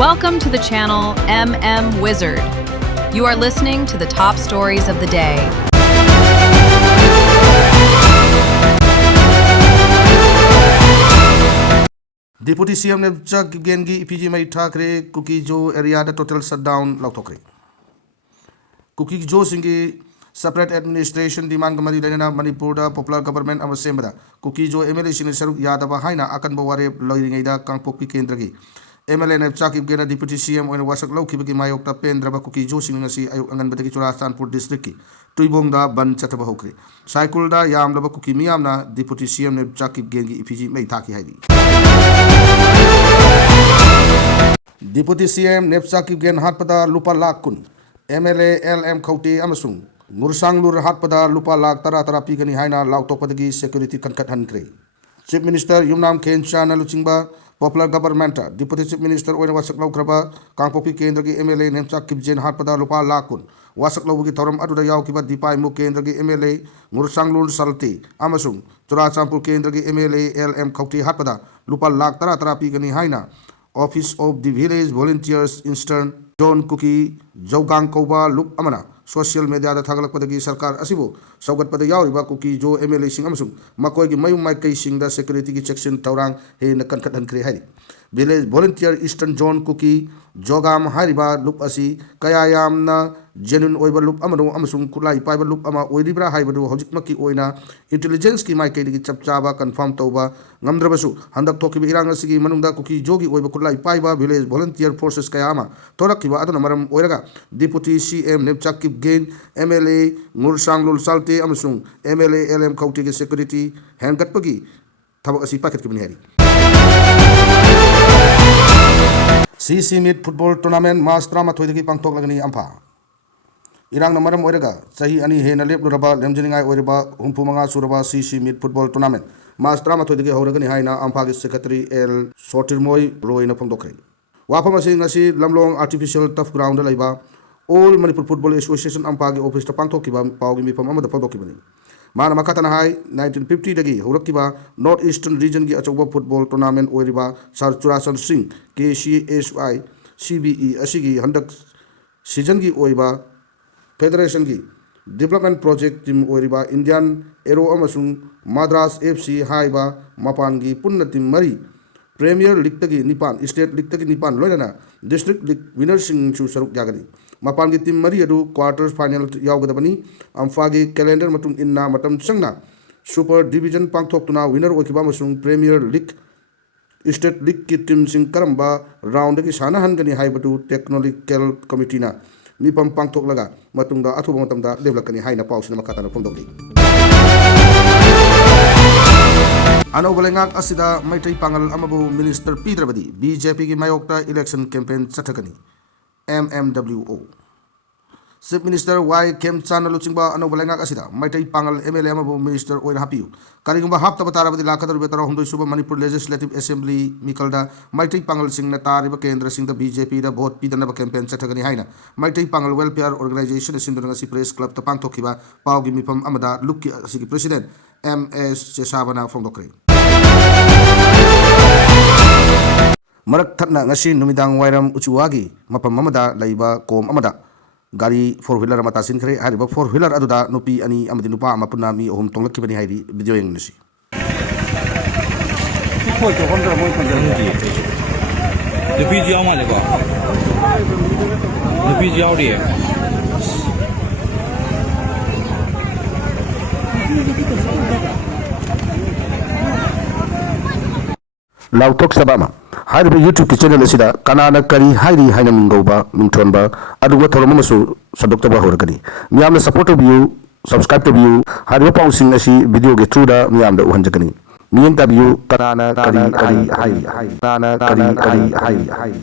Welcome to the channel MM Wizard. You are listening to the top stories of the day. Deputy CM ने जग गेंगी इपीजी में Thackeray cookie जो area दा total shutdown लाउथोकरे cookie जो सिंगी separate administration demand kamari lenana Manipur da popular government ama sembada kuki jo MLA sin saruk yadaba haina akan baware loiringai da kangpokpi kendragi MLA ne chakip gena deputy CM oina wasak laukibagi mayok ta pendraba kuki jo sin ngasi ayuk angan badagi Churachandpur district ki tuibong da ban chataba hokre cycle da yamlaba kuki miyamna deputy CM ne chakip gengi ipiji mai thaki haidi deputy CM ne chakip gen hatpada lupa lakh kun MLA LM khauti amasung Mursanglur hatpada lupa lakh tara pigani haina lautokpadagi security kankat hankre Chief Minister Yumnam Khencha na luchingba popular government deputy chief minister oina wasak laukraba kangpopi kendra gi MLA nemchak kibjen hatpada lupa lakh kun wasak laugi thoram aduda yaukiba dipai mu kendra gi MLA Mursanglur salti amasung Churachandpur kendra gi MLA LM khauti hatpada lupa lakh tara pigani haina Office of the Village Volunteers Eastern Zone Kuki Jogang Koba Lup Amana social media da thagalak padagi sarkar asibo saugat pada yauriba kuki jo MLA sing amasung makoi gi mayum mai kai sing da security gi section taurang he na kan khan kre hari village volunteer eastern zone kuki jogam hariba lup asi kaya yamna genuine oiba lup amano amasung kulai paiba lup ama oiribra haibadu hojikmaki oina intelligence ki mai kai gi chapchaba confirm tauba ngamdrabasu handak thokibi irang asigi manungda kuki jogi oiba kulai paiba village volunteer forces kaya ama torakiba aduna maram oiraga deputy CM nepchak gain MLA Mursanglul salte amasung MLA LM khauti ge security hangat pagi thabak asi paket kibni hari CC Meet football tournament mas drama thoidagi pangtok lagani ampha irang na maram oiraga sahi ani he na lep luraba lemjiningai oiriba humpumanga suraba CC Meet football tournament mas drama thoidagi horagani haina ampha ge secretary L Sotirmoi roina phangdokre wafam asi ngasi lamlong artificial turf ground la laiba All Manipur Football Association Ampagi Office to Pangtokiba, Paugi Mipam Amada Podokibani. Mana Makatana High, 1950 Dagi, Hurakiba, North Eastern Region Gi Achoba Football Tournament Oiriba, Sar Churasan Singh, KCSY, CBE, Asigi, Handak Season Gi Oiba, Federation Gi, Development Project Team Oiriba, Indian Aero Amasung, Madras FC Haiba, Mapangi, Punnatim Mari, Premier League Tagi Nipan, State League Tagi Nipan, Loyana, District League Winners Sing Chu Saruk Jagani. Mapan gi team mari adu quarters final yaugadabani amfagi calendar matung inna matam changna super division pangthok tuna winner okiba masung premier league state league ki team sing karamba round ki sana hangani haibatu technical committee na mipam pangthok laga matungda athuba matamda develop kani haina pausna makata na pondokli ano balengak asida maitai pangal amabu minister Pidrabadi BJP ki mayokta election campaign chathakani MMWO Chief Minister Y Kem Chan Luchingba ano balanga asida maitai pangal MLA amabu minister oina hapiu karigumba hapta batarabadi lakadar betara hundoi suba Manipur Legislative Assembly mikalda maitai pangal singna tariba kendra singda BJP da vote pidana ba campaign chathagani haina maitai pangal welfare organization sinduna si press club ta pangthokiba paugi mipam amada lukki asigi president MS Chesabana phongdokre Marak thatna ngasi numidang wairam uchuwagi mapam amada laiba kom amada gari 4-wheeler amata sinkhre hariba 4-wheeler aduda nupi ani amadi nupa ama punna mi ohum tonglakibani hairi video yang nasi Nupi jiao ma le ba Nupi jiao de Lautok Sabama hariba YouTube channel asida kanana kari hairi haina mingauba mingthonba aduwa thoromamasu sadoktaba horagani miyamna support view subscribe to view hariba pausing asi video ge through da miyamda uhanjakani miyeng ta view kanana kari hairi kanana kari hairi